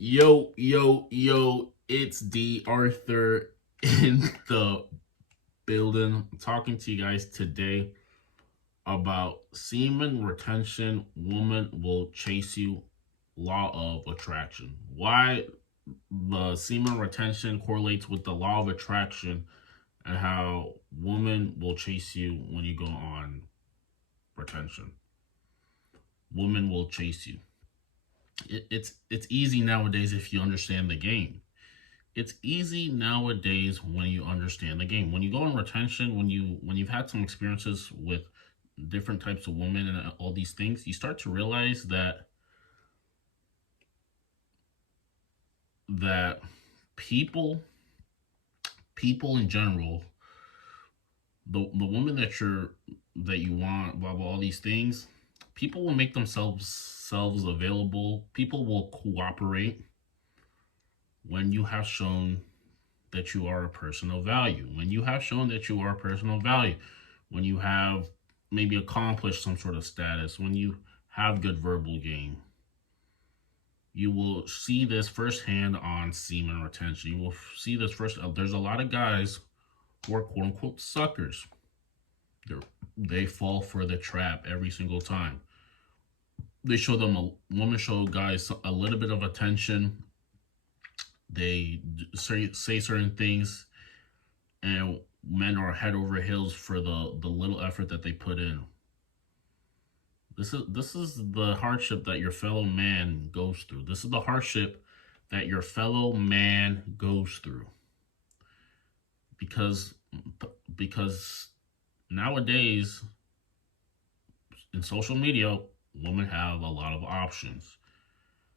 Yo, it's D.Arthur in the building. I'm talking to you guys today about semen retention. Woman will chase you, law of attraction. Why the semen retention correlates with the law of attraction and how woman will chase you when you go on retention. Woman will chase you. It's easy nowadays if you understand the game. It's easy nowadays when you understand the game. When you go on retention, when you've had some experiences with different types of women and all these things, you start to realize that people people in general, the woman that you want, blah blah, all these things, people will make themselves available. People will cooperate when you have shown that you are a person of value. When you have shown that you are a person of value, when you have maybe accomplished some sort of status, when you have good verbal game, you will see this firsthand on semen retention. You will see this first. There's a lot of guys who are quote unquote suckers. They fall for the trap every single time. They show them women show guys a little bit of attention. They say certain things, and men are head over heels for the little effort that they put in. This is the hardship that your fellow man goes through. This is the hardship that your fellow man goes through. Because nowadays in social media, women have a lot of options.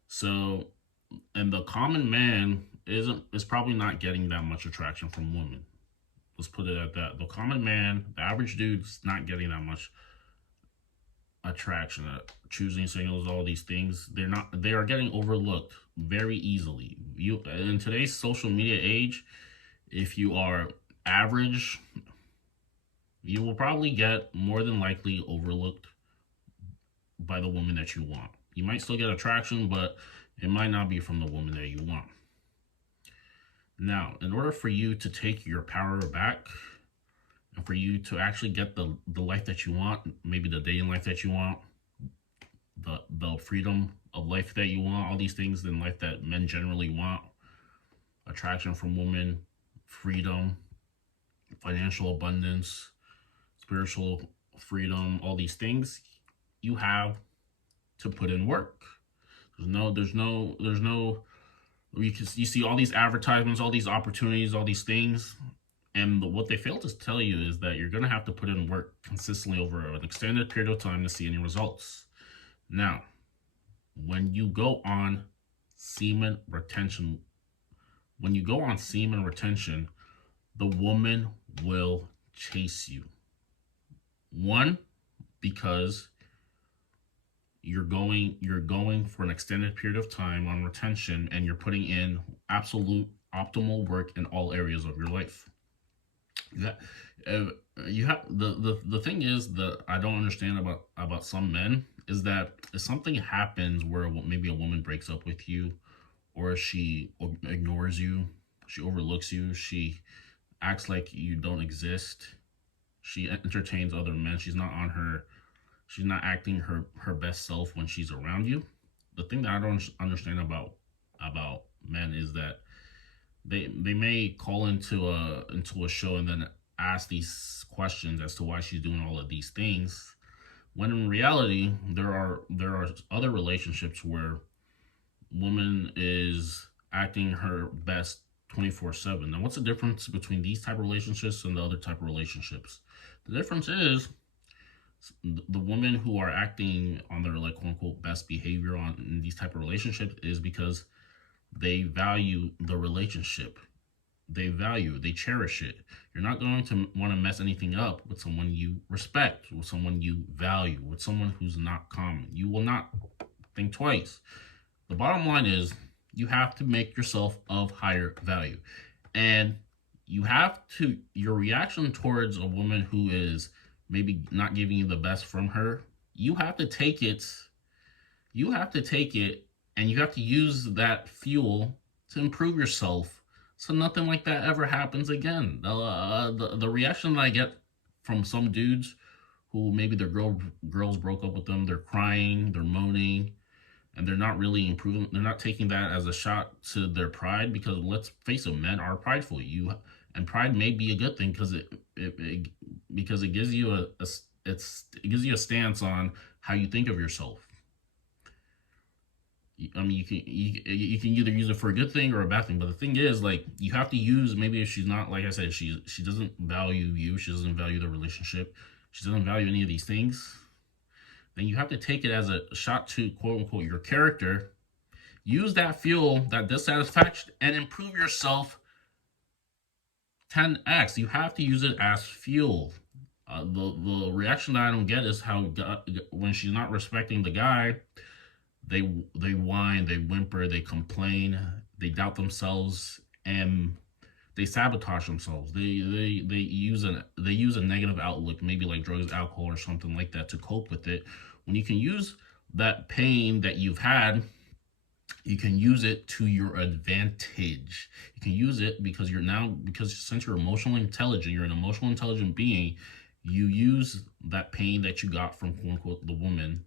So, and the common man is probably not getting that much attraction from women. Let's put it at that. The common man, the average dude's not getting that much attraction. Choosing signals, all these things, they are getting overlooked very easily. You in today's social media age, if you are average, you will probably get more than likely overlooked by the woman that you want. You might still get attraction, but it might not be from the woman that you want. Now, in order for you to take your power back and for you to actually get the life that you want, maybe the dating life that you want, the freedom of life that you want, all these things in life that men generally want, attraction from women, freedom, financial abundance, spiritual freedom, all these things, you have to put in work. There's no you see all these advertisements, all these opportunities, all these things, and what they fail to tell you is that you're going to have to put in work consistently over an extended period of time to see any results. Now, when you go on semen retention, the woman will chase you. One, because you're going for an extended period of time on retention, and you're putting in absolute optimal work in all areas of your life. That you have the thing is that I don't understand about some men is that if something happens where maybe a woman breaks up with you, or she ignores you, she overlooks you, she acts like you don't exist, she entertains other men, she's not acting her best self when she's around you. The thing that I don't understand about men is that they may call into a show and then ask these questions as to why she's doing all of these things, when in reality there are other relationships where woman is acting her best 24/7. Now, what's the difference between these type of relationships and the other type of relationships? The difference is the women who are acting on their like quote unquote best behavior in these type of relationships is because they value the relationship. They cherish it. You're not going to want to mess anything up with someone you respect, with someone you value, with someone who's not common. You will not think twice. The bottom line is you have to make yourself of higher value. And your reaction towards a woman who is maybe not giving you the best from her, you have to take it and you have to use that fuel to improve yourself so nothing like that ever happens again. The reaction that I get from some dudes who maybe their girls broke up with them, they're crying, they're moaning, and they're not really improving. They're not taking that as a shot to their pride, because let's face it, men are prideful. And pride may be a good thing because it because it gives you it gives you a stance on how you think of yourself. I mean, you can either use it for a good thing or a bad thing. But the thing is, like, you have to use, maybe if she's not, like I said, she doesn't value you, she doesn't value the relationship, she doesn't value any of these things, then you have to take it as a shot to quote unquote your character. Use that fuel, that dissatisfaction, and improve yourself 10x. You have to use it as fuel. The reaction that I don't get is how when she's not respecting the guy, they whine, they whimper, they complain, they doubt themselves, and they sabotage themselves. They use a negative outlook, maybe like drugs, alcohol, or something like that, to cope with it. When you can use that pain that you've had, you can use it to your advantage. You can use it because since you're emotionally intelligent, you're an emotional intelligent being, you use that pain that you got from quote unquote the woman,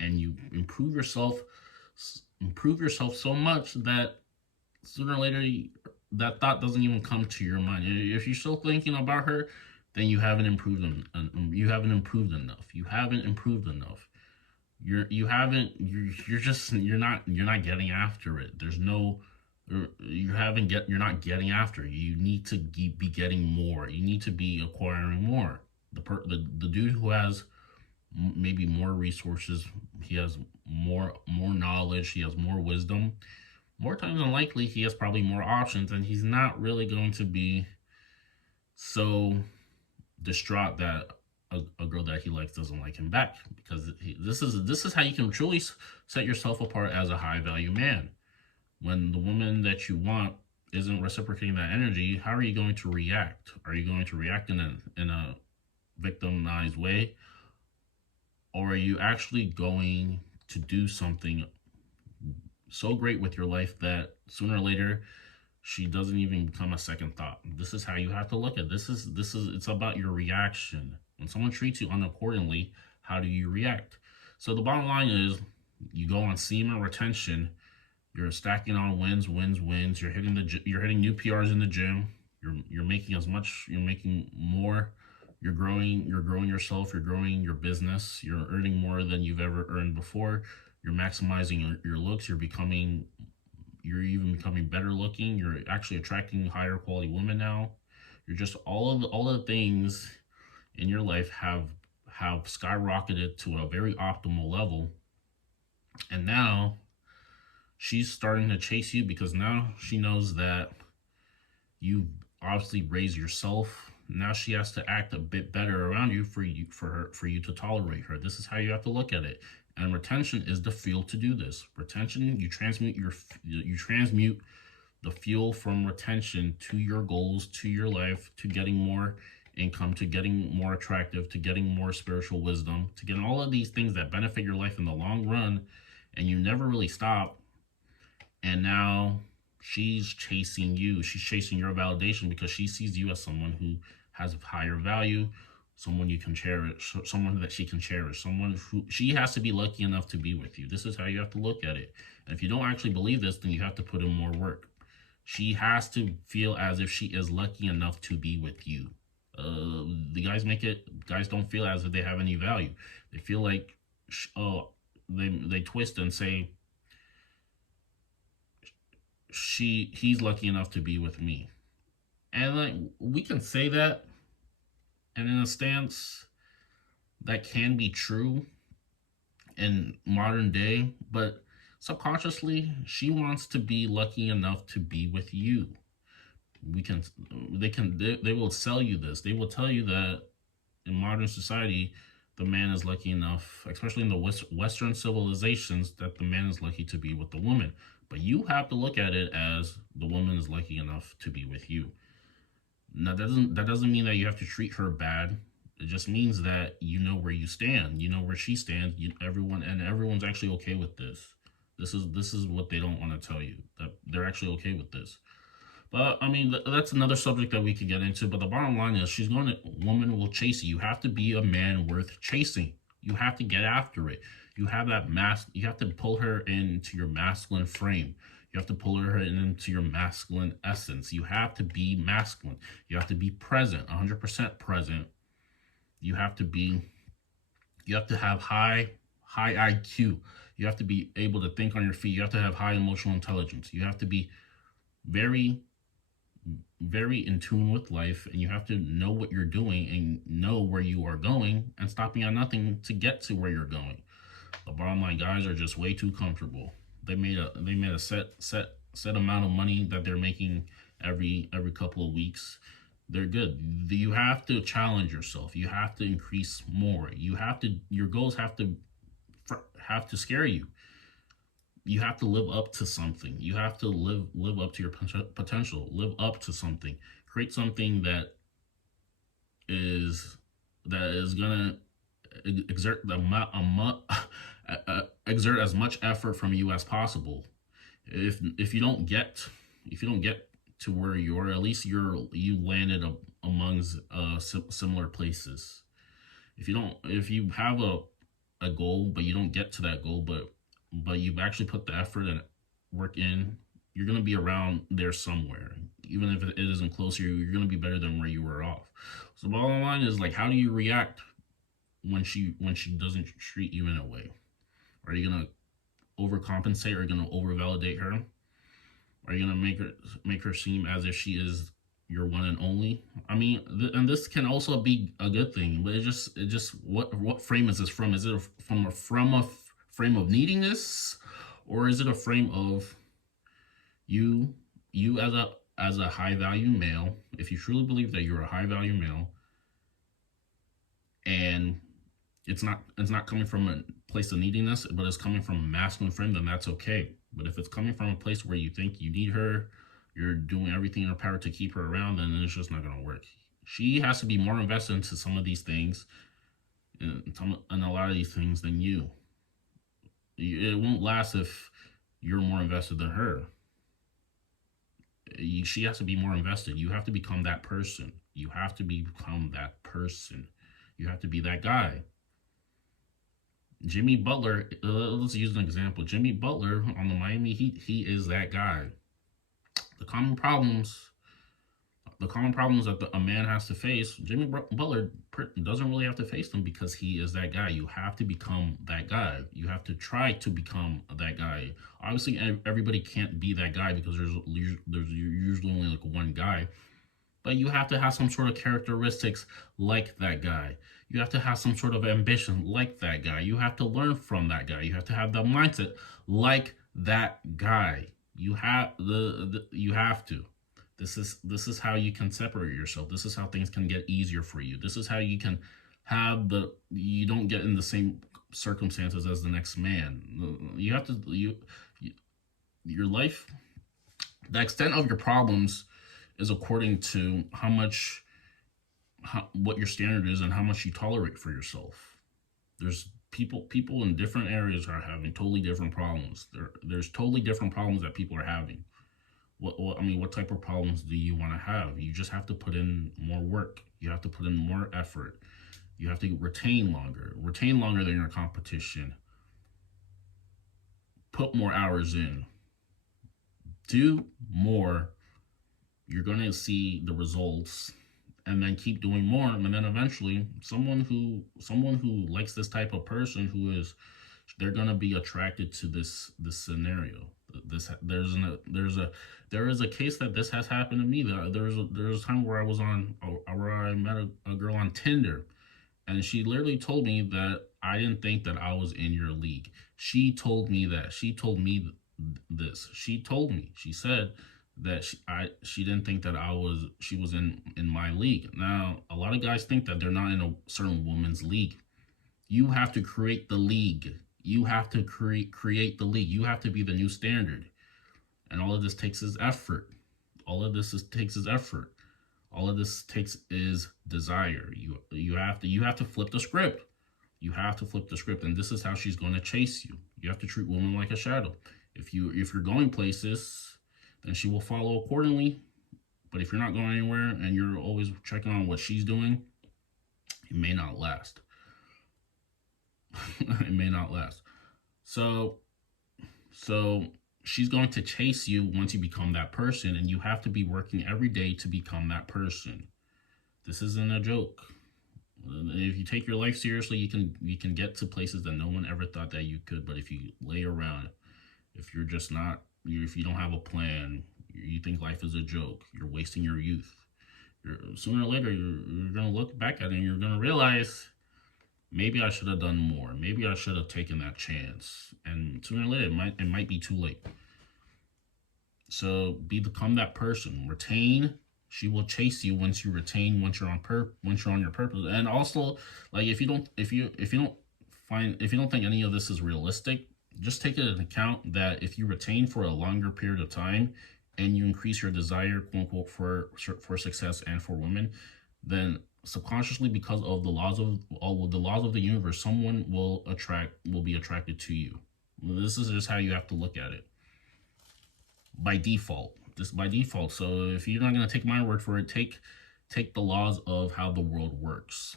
and you improve yourself so much that sooner or later that thought doesn't even come to your mind. If you're still thinking about her, then you haven't improved you haven't improved enough. You haven't improved enough. You're not getting after it. There's no you're not getting after it. You need to be getting more. You need to be acquiring more. The dude who has maybe more resources, he has more knowledge, he has more wisdom, more times than likely he has probably more options, and he's not really going to be so distraught that a girl that he likes doesn't like him back, because this is how you can truly set yourself apart as a high value man. When the woman that you want isn't reciprocating that energy, how are you going to react? Are you going to react in a victimized way, or are you actually going to do something so great with your life that sooner or later she doesn't even become a second thought? This is how you have to look at it. It's about your reaction. When someone treats you unaccordingly, how do you react? So the bottom line is, you go on semen retention, you're stacking on wins. You're hitting new PRs in the gym. You're making more. You're growing yourself. You're growing your business. You're earning more than you've ever earned before. You're maximizing your looks. You're even becoming better looking. You're actually attracting higher quality women now. You're just all of the things in your life have skyrocketed to a very optimal level. And now she's starting to chase you because now she knows that you obviously raised yourself. Now she has to act a bit better around you for you to tolerate her. This is how you have to look at it. And retention is the fuel to do this. Retention, you transmute the fuel from retention to your goals, to your life, to getting more income, to getting more attractive, to getting more spiritual wisdom, to getting all of these things that benefit your life in the long run, and you never really stop. And now she's chasing you. She's chasing your validation because she sees you as someone who has higher value, someone you can cherish, someone that she can cherish, someone who she has to be lucky enough to be with you. This is how you have to look at it. And if you don't actually believe this, then you have to put in more work. She has to feel as if she is lucky enough to be with you. Guys don't feel as if they have any value. They feel like, they twist and say, he's lucky enough to be with me. And like, we can say that, and in a stance that can be true in modern day, but subconsciously she wants to be lucky enough to be with you. They will sell you this. They will tell you that in modern society, the man is lucky enough, especially in the Western civilizations, that the man is lucky to be with the woman. But you have to look at it as the woman is lucky enough to be with you. Now, that doesn't mean that you have to treat her bad. It just means that you know where you stand. You know where she stands. Everyone's actually okay with this. This is what they don't want to tell you, that they're actually okay with this. But I mean, that's another subject that we could get into. But the bottom line is, woman will chase you. You have to be a man worth chasing. You have to get after it. You have that You have to pull her into your masculine frame. You have to pull her into your masculine essence. You have to be masculine. You have to be present, 100% present. You have to be. You have to have high IQ. You have to be able to think on your feet. You have to have high emotional intelligence. You have to be very very in tune with life, and you have to know what you're doing and know where you are going and stopping at nothing to get to where you're going. The bottom line, guys are just way too comfortable. They made a set amount of money that they're making every couple of weeks. They're good. You have to challenge yourself. You have to increase more. Your goals have to scare you. You have to live up to something. You have to live up to your potential. Live up to something. Create something that is gonna exert exert as much effort from you as possible. If you don't get to where you are, at least you landed amongst similar places. If you have a goal but you don't get to that goal, but you've actually put the effort and work in, you're going to be around there somewhere. Even if it isn't close, you're going to be better than where you were off. So the bottom line is, like, how do you react when she doesn't treat you in a way? Are you going to overcompensate? Are you going to overvalidate her? Are you going to make her seem as if she is your one and only? I mean, and this can also be a good thing, but it just what frame is this from? Is it from a frame of needing this, or is it a frame of you as a high value male? If you truly believe that you're a high value male, and it's not coming from a place of neediness, but it's coming from a masculine frame, then that's okay. But if it's coming from a place where you think you need her, you're doing everything in your power to keep her around, then it's just not going to work. She has to be more invested into some of these things and a lot of these things than you. It won't last if you're more invested than her. She has to be more invested. You have to become that person. You have to become that person. You have to be that guy. Jimmy Butler, let's use an example. Jimmy Butler on the Miami Heat, he is that guy. The common problems that a man has to face, Jimmy Butler doesn't really have to face them, because he is that guy. You have to become that guy. You have to try to become that guy. Obviously, everybody can't be that guy, because there's usually only like one guy. But you have to have some sort of characteristics like that guy. You have to have some sort of ambition like that guy. You have to learn from that guy. You have to have the mindset like that guy. You have to. This is how you can separate yourself. This is how things can get easier for you. This is how you can have you don't get in the same circumstances as the next man. You have to your life, the extent of your problems is according to what your standard is and how much you tolerate for yourself. There's people in different areas are having totally different problems. There's totally different problems that people are having. What type of problems do you want to have? You just have to put in more work. You have to put in more effort. You have to retain longer than your competition. Put more hours in. Do more. You're going to see the results, and then keep doing more, and then eventually someone who likes this type of person, they're going to be attracted to this scenario. There is a case that this has happened to me. There was a time where I met a girl on Tinder, and she literally told me that I didn't think that I was in your league. She told me this. She said that she didn't think that she was in my league. Now, a lot of guys think that they're not in a certain woman's league. You have to create the league. You have to create the league. You have to be the new standard. And all of this takes is effort. All of this takes is effort. All of this takes is desire. You have to flip the script. You have to flip the script, and this is how she's going to chase you. You have to treat women like a shadow. If you're going places, then she will follow accordingly. But if you're not going anywhere and you're always checking on what she's doing, it may not last. It may not last. So she's going to chase you once you become that person, and you have to be working every day to become that person. This isn't a joke. If you take your life seriously, you can get to places that no one ever thought that you could. But if you lay around, if you're just not, if you don't have a plan, you think life is a joke, you're wasting your youth. Sooner or later, you're going to look back at it and you're going to realize, maybe I should have done more. Maybe I should have taken that chance. And sooner or later, it might be too late. So become that person. Retain. She will chase you once you retain. Once you're on your purpose. And also, like, if you don't think any of this is realistic, just take it into account that if you retain for a longer period of time, and you increase your desire, quote unquote, for success and for women, then subconsciously, because of the laws of the universe, someone will be attracted to you. This is just how you have to look at it. By default. So if you're not gonna take my word for it, take the laws of how the world works.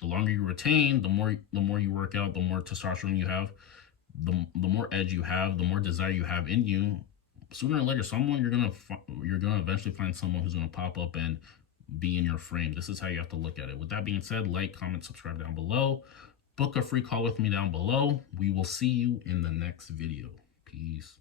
The longer you retain, the more you work out, the more testosterone you have, the more edge you have, the more desire you have in you. Sooner or later, you're gonna eventually find someone who's gonna pop up and be in your frame. This is how you have to look at it. With that being said, like, comment, subscribe down below. Book a free call with me down below. We will see you in the next video. Peace.